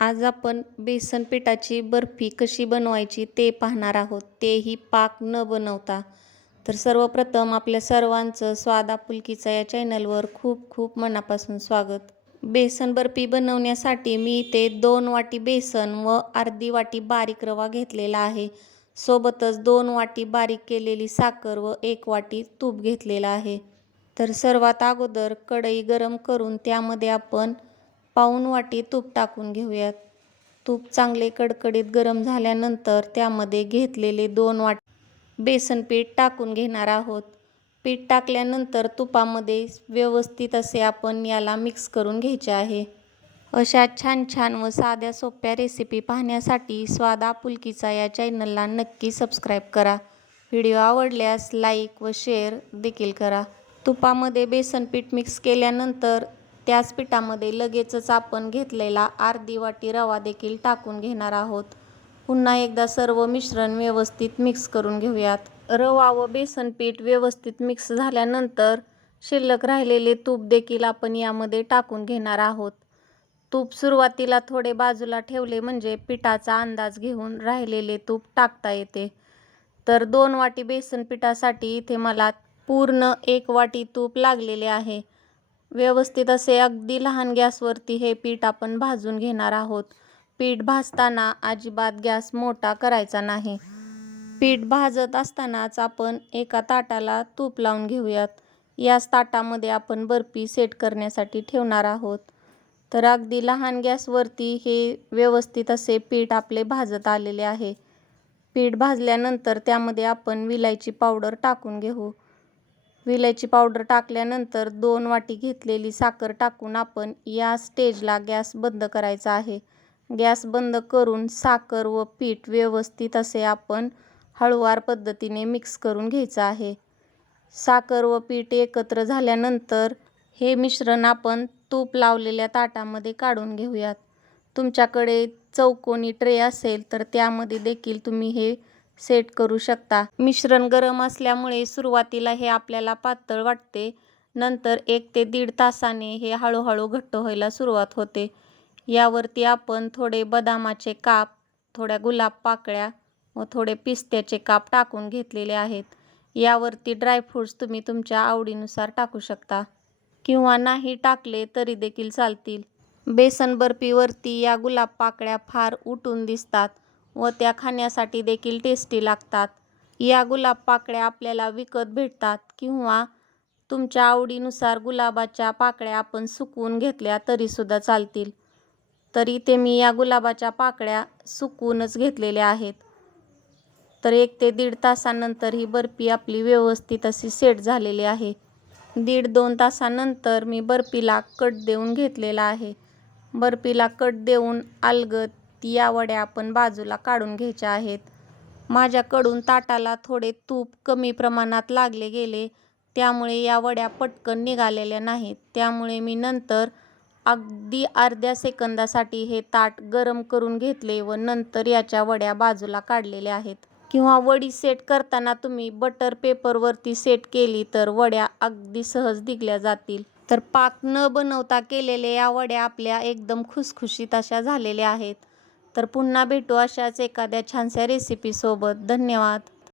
आज आपण बेसन पिठाची बर्फी कशी बनवायची ते पाहणार आहोत. तेही पाक न बनवता. तर सर्वप्रथम आपल्या सर्वांचं स्वादापुलकीचा या चॅनलवर खूप खूप मनापासून स्वागत. बेसन बर्फी बनवण्यासाठी मी इथे दोन वाटी बेसन व अर्धी वाटी बारीक रवा घेतलेला आहे. सोबतच दोन वाटी बारीक केलेली साखर व एक वाटी तूप घेतलेला आहे. तर सर्वात अगोदर कढई गरम करून त्यामध्ये आपण पाऊण वाटी तूप टाकून घेऊयात. तूप चांगले कडकडीत गरम झाल्यानंतर त्यामध्ये घेतलेले दोन वाट बेसन पीठ टाकून घेणार आहोत. पीठ टाकल्यानंतर तुपामध्ये व्यवस्थित असे आपण याला मिक्स करून घ्यायचे आहे. अशा छान छान व साध्या सोप्या रेसिपी पाहण्यासाठी स्वाद आपुलकीचा या चॅनलला नक्की सबस्क्राईब करा. व्हिडिओ आवडल्यास लाईक व शेअर देखील करा. तुपामध्ये बेसन पीठ मिक्स केल्यानंतर त्याच पिठामध्ये लगेचच आपण घेतलेला अर्धी वाटी रवा देखील टाकून घेणार आहोत. पुन्हा एकदा सर्व मिश्रण व्यवस्थित मिक्स करून घेऊयात. रवा व बेसन पीठ व्यवस्थित मिक्स झाल्यानंतर शिल्लक राहिलेले तूप देखील आपण यामध्ये टाकून घेणार आहोत. तूप सुरुवातीला थोडे बाजूला ठेवले म्हणजे पिठाचा अंदाज घेऊन राहिलेले तूप टाकता येते. तर दोन वाटी बेसन पिठासाठी इथे मला पूर्ण एक वाटी तूप लागलेले आहे. व्यवस्थित असे अगदी लहान गॅसवरती हे पीठ आपण भाजून घेणार आहोत. पीठ भाजताना अजिबात गॅस मोठा करायचा नाही. पीठ भाजत असतानाच आपण एका ताटाला तूप लावून घेऊयात. याच ताटामध्ये आपण बर्फी सेट करण्यासाठी ठेवणार आहोत. तर अगदी लहान गॅसवरती हे व्यवस्थित असे पीठ आपले भाजत आलेले आहे. पीठ भाजल्यानंतर त्यामध्ये आपण विलायची पावडर टाकून घेऊ. विलायची पावडर टाकल्यानंतर दोन वाटी घेतलेली साखर टाकून आपण या स्टेजला गॅस बंद करायचा आहे. गॅस बंद करून साखर व पीठ व्यवस्थित असे आपण हळूवार पद्धतीने मिक्स करून घ्यायचं आहे. साखर व पीठ एकत्र झाल्यानंतर हे मिश्रण आपण तूप लावलेल्या ताटामध्ये काढून घेऊयात. तुमच्याकडे चौकोनी ट्रे असेल तर त्यामध्ये देखील तुम्ही हे सेट करू शकता. मिश्रण गरम असल्यामुळे सुरुवातीला हे आपल्याला पातळ वाटते. नंतर एक ते दीड तासाने हे हळूहळू घट्ट व्हायला सुरुवात होते. यावरती आपण थोडे बदामाचे काप थोड्या गुलाब पाकळ्या व थोडे पिस्त्याचे काप टाकून घेतलेले आहेत. यावरती ड्रायफ्रूट्स तुम्ही तुमच्या आवडीनुसार टाकू शकता. किंवा नाही टाकले तरी देखील चालतील. बेसन बर्फीवरती या गुलाब पाकळ्या फार उठून दिसतात. व त्या खाण्यासाठी देखील टेस्टी लागतात. या गुलाब पाकळ्या आपल्याला विकत भेटतात किंवा तुमच्या आवडीनुसार गुलाबाच्या पाकळ्या आपण सुकवून घेतल्या तरीसुद्धा चालतील. तर इथे मी या गुलाबाच्या पाकळ्या सुकवूनच घेतलेल्या आहेत. तर एक ते दीड तासानंतर ही बर्फी आपली व्यवस्थित अशी सेट झालेली आहे. दीड दोन तासानंतर मी बर्फीला कट देऊन घेतलेला आहे. बर्फीला कट देऊन अलगद या वड्या आपण बाजूला काढून घ्यायच्या आहेत. माझ्याकडून ताटाला थोडे तूप कमी प्रमाणात लागले गेले. त्यामुळे या वड्या पटकन निघालेल्या नाहीत. त्यामुळे मी नंतर अगदी अर्ध्या सेकंदासाठी हे ताट गरम करून घेतले व नंतर याच्या वड्या बाजूला काढलेल्या आहेत. किंवा वडी सेट करताना तुम्ही बटर पेपरवरती सेट केली तर वड्या अगदी सहज दिगल्या जातील. तर पाक न बनवता केलेल्या या वड्या आपल्या एकदम खुसखुशीत अशा झालेल्या आहेत. तर पुन्हा भेटू अशाच एखाद्या छानशा रेसिपीसोबत धन्यवाद.